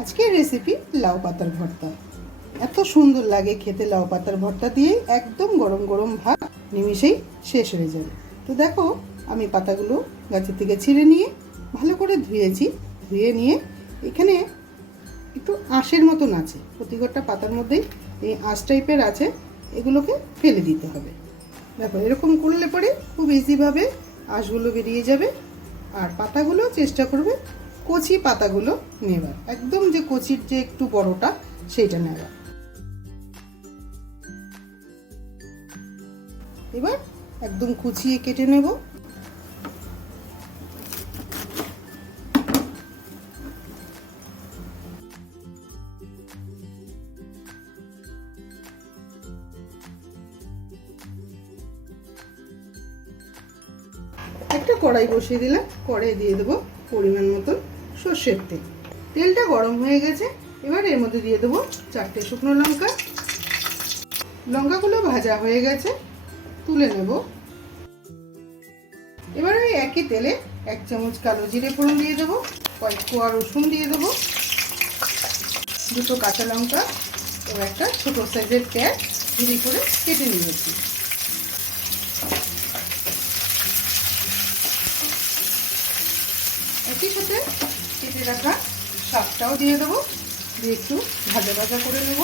আজকের রেসিপি লাউ পাতার ভর্তা। এত সুন্দর লাগে খেতে লাউ পাতার ভর্তা দিয়ে, একদম গরম গরম ভাত নিমিষেই শেষ হয়ে যাবে। তো দেখো, আমি পাতাগুলো গাছের থেকে ছিঁড়ে নিয়ে, ভালো করে ধুয়েছি। ধুয়ে নিয়ে এখানে একটু আঁশের মতন আছে। প্রতিকটা পাতার মধ্যেই এই আঁশ টাইপের আছে, এগুলোকে ফেলে দিতে হবে। দেখো, এরকম করলে পরে খুব ইজিভাবে আঁশগুলো বেরিয়ে যাবে। আর পাতাগুলো চেষ্টা করবে কচি পাতাগুলো নেবার। একদম যে কচির যে একটু বড়টা, সেইটা নেওয়া এবার একদম কুচিয়ে কেটে নেব। একটা কড়াই বসিয়ে দিলাম কড়াই দিয়ে দেবো পরিমাণ মতন। সর্ষের তেল। তেলটা গরম হয়ে গেছে, এবার এর মধ্যে দিয়ে দেবো চারটে শুকনো লঙ্কা। লঙ্কাগুলো ভাজা হয়ে গেছে, তুলে নেব। এবার ওই একই তেলে এক চামচ কালো জিরে ফোড়ন দিয়ে দেবো, কয়েক কোয়া রসুন দিয়ে দেবো, দুটো কাঁচা লঙ্কা ও একটা ছোটো সাইজের প্যাঁচ ঝুড়ি করে কেটে নিয়েছি। একই সাথে কেটে রাখা শাকটাও দিয়ে দেবো। দিয়ে একটু ভাজা ভাজা করে নেব।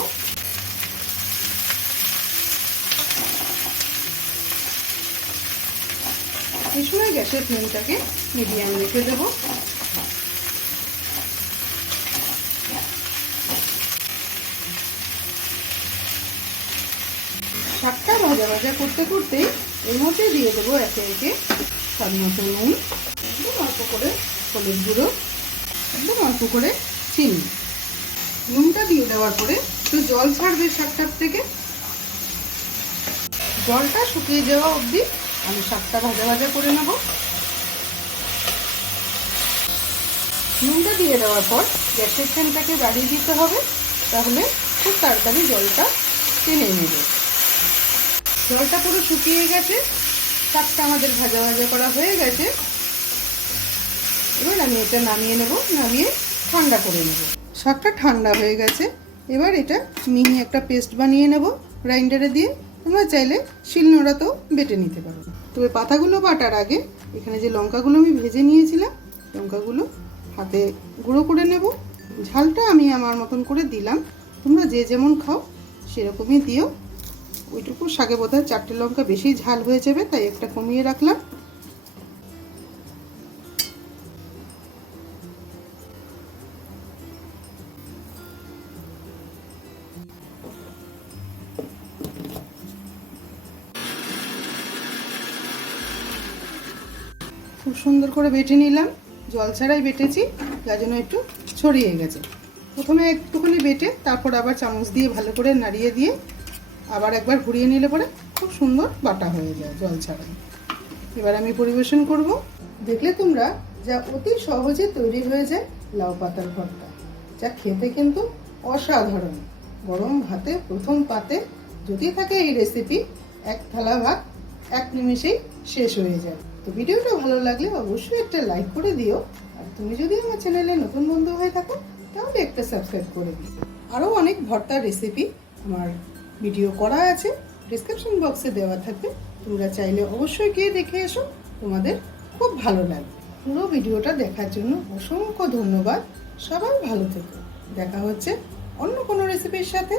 এই সময় গ্যাসের ফ্লেমটাকে মিডিয়াম রেখে দেবো। শাকটা ভাজা ভাজা করতে করতে এর মধ্যে দিয়ে দেবো একে একে স্বাদ মতো নুন অল্প করে হলুদ গুঁড়ো একদম অল্প করে চিনি। নুনটা দিয়ে দেওয়ার পরে একটু জল ছাড়বে শাকটার থেকে। জলটা শুকিয়ে যাওয়া অবধি আমি শাকটা ভাজা ভাজা করে নেব। নুনটা দিয়ে দেওয়ার পর গ্যাসের ফ্যানটাকে বাড়িয়ে দিতে হবে, তাহলে খুব তাড়াতাড়ি জলটা টেনে নেবে। জলটা পুরো শুকিয়ে গেছে, শাকটা আমাদের ভাজা ভাজা করা হয়ে গেছে। এবার আমি এটা নামিয়ে নেব, নামিয়ে ঠান্ডা করে নেব। শাকটা ঠান্ডা হয়ে গেছে। এবার এটা মিহি একটা পেস্ট বানিয়ে নেব গ্রাইন্ডারে দিয়ে। তোমরা চাইলে শিলনোড়াতেও বেটে নিতে পারো। তবে পাতাগুলো বাটার আগে এখানে যে লঙ্কাগুলো আমি ভেজে নিয়েছিলাম, লঙ্কাগুলো হাতে গুঁড়ো করে নেব। ঝালটা আমি আমার মতন করে দিলাম। তোমরা যে যেমন খাও, সেরকমই দিও। ওইটুকু শাকে বোধহয় চারটে লঙ্কা বেশি ঝাল হয়ে যাবে, তাই একটা কমিয়ে রাখলাম। খুব সুন্দর করে বেটে নিলাম। জল ছাড়াই বেটেছি, যার জন্য একটু ছড়িয়ে গেছে। প্রথমে একটুখানি বেটে, তারপর আবার চামচ দিয়ে ভালো করে নাড়িয়ে দিয়ে আবার একবার ঘুরিয়ে নিলে পরে খুব সুন্দর বাটা হয়ে যায় জল ছাড়াই। এবার আমি পরিবেশন করব। দেখলে তোমরা যা অতি সহজে তৈরি হয়ে যায় লাউ পাতার ভর্তা, যা খেতে কিন্তু অসাধারণ। গরম ভাতে, প্রথম পাতে যদি থাকে এই রেসিপি এক থালা ভাত, এক নিমেষেই শেষ হয়ে যায়। তো ভিডিওটা ভালো লাগলে অবশ্যই একটা লাইক করে দিও। আর তুমি যদি আমার চ্যানেলে নতুন বন্ধু হয়ে থাকো, তাহলে একটা সাবস্ক্রাইব করে দিও। আরও অনেক ভর্তার রেসিপি আমার ভিডিও করা আছে ডিসক্রিপশন বক্সে দেওয়া থাকবে। তোমরা চাইলে অবশ্যই গিয়ে দেখে এসো, তোমাদের খুব ভালো লাগবে। পুরো ভিডিওটা দেখার জন্য অসংখ্য ধন্যবাদ। সবাই ভালো থেকো। দেখা হচ্ছে অন্য কোনো রেসিপির সাথে।